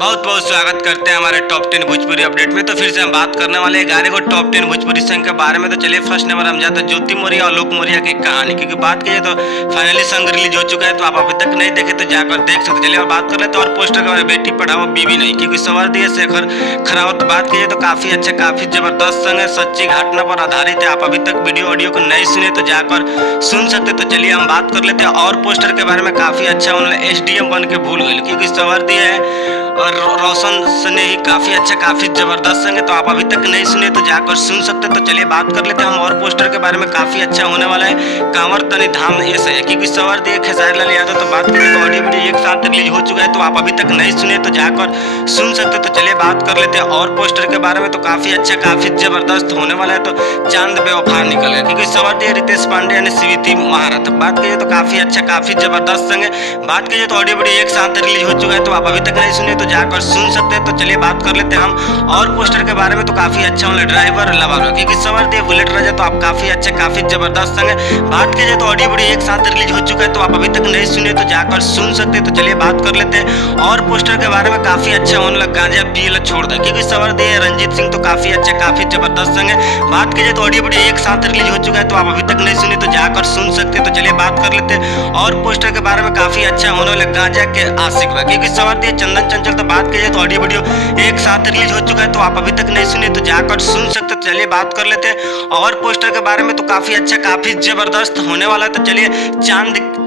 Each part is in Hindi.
बहुत बहुत स्वागत करते हैं हमारे टॉप 10 भोजपुरी अपडेट में। तो फिर से हम बात करने वाले 11 को टॉप 10 भोजपुरी सॉन्ग के बारे में। तो चलिए फर्स्ट नंबर हम जाते हैं ज्योति मौर्य और आलोक मौर्य की कहानी, क्योंकि बात कीजिए तो फाइनली सॉन्ग रिलीज हो चुका है। तो आप अभी तक नहीं देखे तो जाकर देख सकते। चलिए और बात कर लेते हैं और पोस्टर के बारे में, बेटी पढ़ाओ बीवी नहीं, क्योंकि सवार दिए शेखर खरावत। बात कीजिए तो काफी अच्छा काफी जबरदस्त सॉन्ग है, सच्ची घटना पर आधारित है। आप अभी तक वीडियो ऑडियो को नहीं सुने तो जाकर सुन सकते। तो चलिए हम बात कर लेते हैं और पोस्टर के बारे में। काफी अच्छा उन्होंने SDM बन के भूल गए, क्योंकि सवार दिए है और रोशन सने ही काफी अच्छा काफी जबरदस्त सॉन्ग है। तो आप अभी तक नहीं सुने तो जाकर सुन सकते। तो चलिए बात कर लेते हैं हम और पोस्टर के बारे में। काफी अच्छा होने वाला है, कांवर तनी धाम ये सही है, क्योंकि सवार दिए खेसारी लाल यादव। तो बात करें तो ऑडियो वीडियो एक साथ रिलीज हो चुका है। तो आप अभी तक नहीं सुने तो जाकर सुन सकते। तो चलिए बात कर लेते हैं और पोस्टर के बारे में। तो काफी अच्छा काफी जबरदस्त होने वाला है। तो चांद बेवफा निकल गया, क्योंकि सवार दिए रितेश पांडे यानी सीवीती महारथ। बात कीजिए तो काफी अच्छा काफी जबरदस्त सॉन्ग है। बात कीजिए तो ऑडियो वीडियो एक साथ रिलीज हो चुका है। तो आप अभी तक नहीं सुने तो जाकर सुन सकते हैं। तो चलिए बात कर लेते हैं हम और पोस्टर के बारे में। तो काफी अच्छा होने ड्राइवर लवर, क्योंकि सवार दिए बुलेट राजा। तो आप काफी अच्छा काफी जबरदस्त सॉन्ग है। बात कीजिए तो ऑडियो वीडियो एक साथ रिलीज हो चुका है। तो आप अभी तक नहीं सुने तो जाकर सुन सकते हैं। तो चलिए बात कर लेते हैं और पोस्टर के बारे में। काफी अच्छा होने लगा, गांजा पिए छोड़ दे, क्योंकि सवार दिए रंजीत सिंह। तो काफी अच्छा काफी जबरदस्त सॉन्ग है। बात कीजिए तो ऑडियो वीडियो एक साथ रिलीज हो चुका है। तो आप अभी तक नहीं सुने तो जाकर सुन सकते हैं। तो चलिए बात कर लेते हैं और पोस्टर के बारे में। काफी अच्छा होने वाला गांजा के आशिक बा, क्योंकि सवार दिए चंदन चंचल। तो बात कीजिए तो ऑडियो वीडियो एक साथ रिलीज हो चुका है। तो आप अभी तक नहीं सुने तो जाकर सुन सकते। तो चलिए बात कर लेते हैं और पोस्टर के बारे में। तो काफी अच्छा काफी जबरदस्त होने वाला है। तो चलिए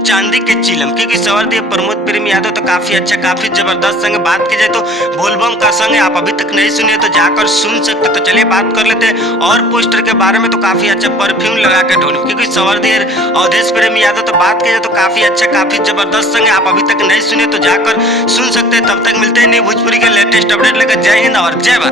चांदी के चिलम, क्योंकि सवार दिए प्रमोद प्रेम यादव। तो काफी अच्छा काफी जबरदस्त संग। बात की जाए तो बोलबम का संग है, आप अभी तक नहीं सुने तो जाकर सुन सकते। तो चलिए बात कर लेते हैं और पोस्टर के बारे में। तो काफी अच्छा परफ्यूम लगा के ढूंढ, क्योंकि सवार दिए अवधेश प्रेम यादव। तो बात की जाए तो काफी अच्छा काफी जबरदस्त संग है, आप अभी तक नहीं सुने तो जाकर सुन सकते हैं। तब तक मिलते हैं नहीं भोजपुरी के लेटेस्ट अपडेट लेकर। जय हिंद और जय भारत।